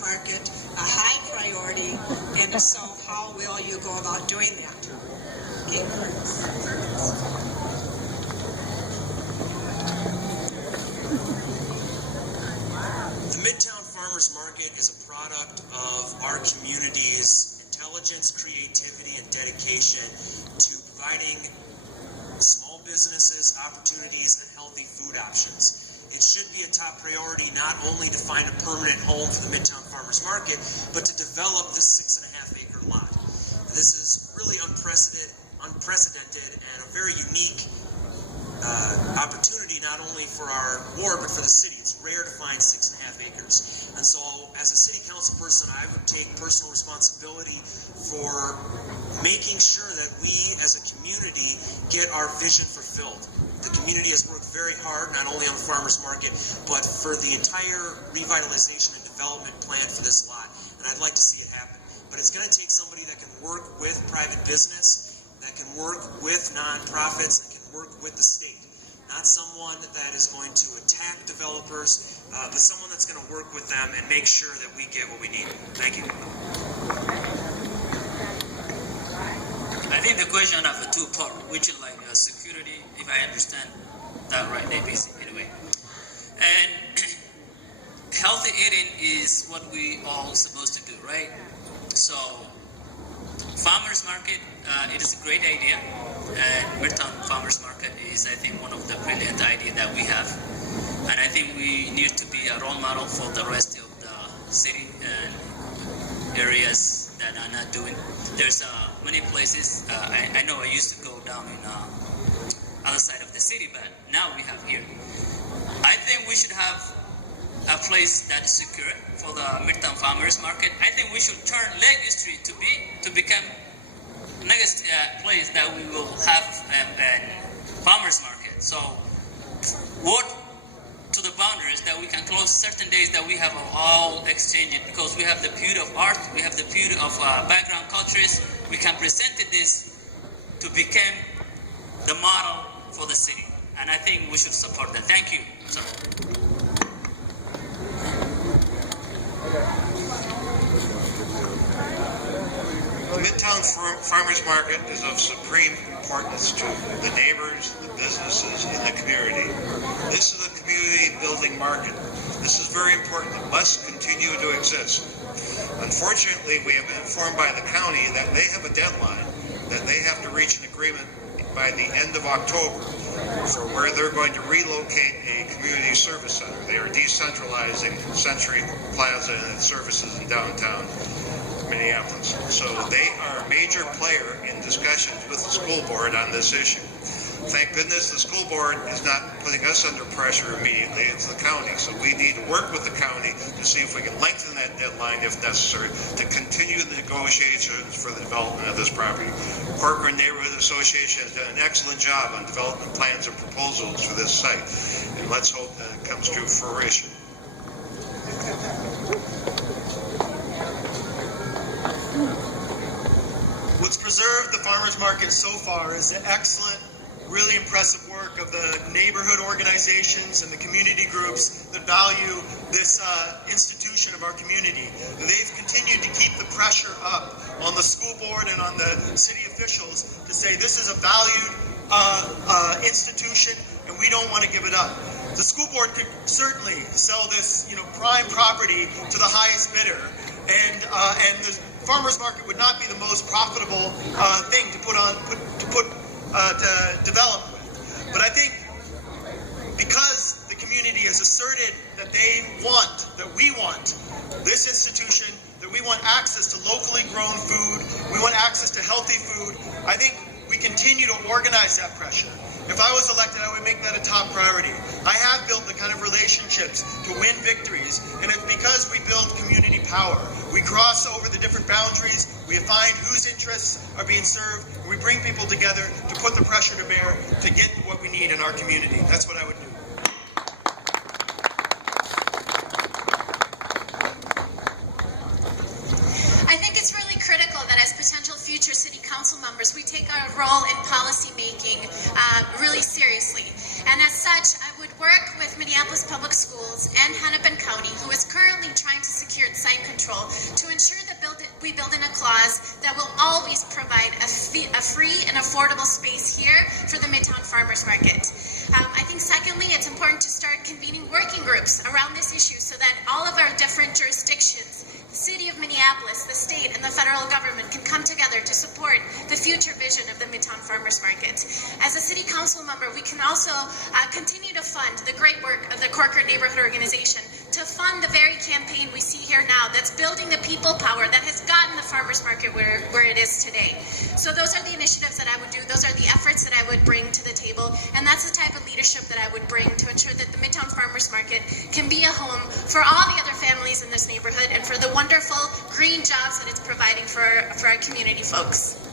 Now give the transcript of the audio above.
market a high priority, and if so, how will you go about doing that? Okay. The Midtown Farmers Market is a product of our community's intelligence, creativity, and dedication to providing small businesses opportunities and healthy food options. It should be a top priority not only to find a permanent home for the Midtown Farmers Market, but to develop this 6.5-acre lot. This is really unprecedented and a very unique opportunity not only for our ward but for the city. It's rare to find 6.5 acres. And so as a city council person, I would take personal responsibility for making sure that we as a community get our vision fulfilled. The community has worked very hard, not only on the farmers market, but for the entire revitalization and development plan for this lot. And I'd like to see it happen. But it's going to take somebody that can work with private business, that can work with nonprofits, that can work with the state. Not someone that is going to attack developers, but someone that's going to work with them and make sure that we get what we need. Thank you. I think the question of a two-part, which is like security, if I understand that right, ABC anyway. And healthy eating is what we all supposed to do, right? So, farmers market, it is a great idea. And Midtown Farmers Market is, I think, one of the brilliant ideas that we have. And I think we need to be a role model for the rest of the city and areas that are not doing. There's many places, I know I used to go down in other side of the city, but now we have here. I think we should have a place that is secure for the Midtown Farmers Market. I think we should turn Lake Street to become next place that we will have a farmers market. So what to the boundaries that we can close certain days that we have all exchanged, because we have the beauty of art, we have the beauty of background cultures. We can present this to become the model for the city, and I think we should support that. Thank you. The Midtown Farmers Market is of supreme importance to the neighbors, the businesses, and the community. This is a community-building market. This is very important. It must continue to exist. Unfortunately, we have been informed by the county that they have a deadline, that they have to reach an agreement by the end of October for where they're going to relocate a community service center. They are decentralizing Century Plaza and its services in downtown Minneapolis. So they are a major player in discussions with the school board on this issue. Thank goodness the school board is not putting us under pressure immediately. It's the county. So we need to work with the county to see if we can lengthen that deadline if necessary to continue the negotiations for the development of this property. Corcoran Neighborhood Association has done an excellent job on development plans and proposals for this site. And let's hope that it comes to fruition. What's preserved the farmers market so far is the excellent, really impressive work of the neighborhood organizations and the community groups that value this institution of our community. They've continued to keep the pressure up on the school board and on the city officials to say this is a valued institution and we don't want to give it up. The school board could certainly sell this, prime property to the highest bidder, and the farmers market would not be the most profitable thing to develop with. But I think because the community has asserted that we want this institution, that we want access to locally grown food, we want access to healthy food, I think we continue to organize that pressure. If I was elected, I would make that a top priority. I have built the kind of relationships to win victories, and it's because we build community power. We cross over the different boundaries, we find whose interests are being served, and we bring people together to put the pressure to bear to get what we need in our community. That's what I would do. I think it's really critical that as potential future city council members, we take our role in policy making really seriously. And as such, I would work with Minneapolis Public Schools and Hennepin County, who is currently trying to secure site control to ensure that we build in a clause that will always provide a free and affordable space here for the Midtown Farmers Market. I think secondly, it's important to start convening working groups around this issue so that all of our different jurisdictions, the City of Minneapolis, the state, and the federal government can come together to support the future vision of the Midtown Farmers Market. As a City Council member, we can also continue to fund the great work of the Corcoran Neighborhood Organization to fund the very campaign we see here now that's building the people power that has gotten the farmers market where it is today. So those are the initiatives that I would do. Those are the efforts that I would bring to the table. And that's the type of leadership that I would bring to ensure that the Midtown Farmers Market can be a home for all the other families in this neighborhood and for the wonderful green jobs that it's providing for our community folks.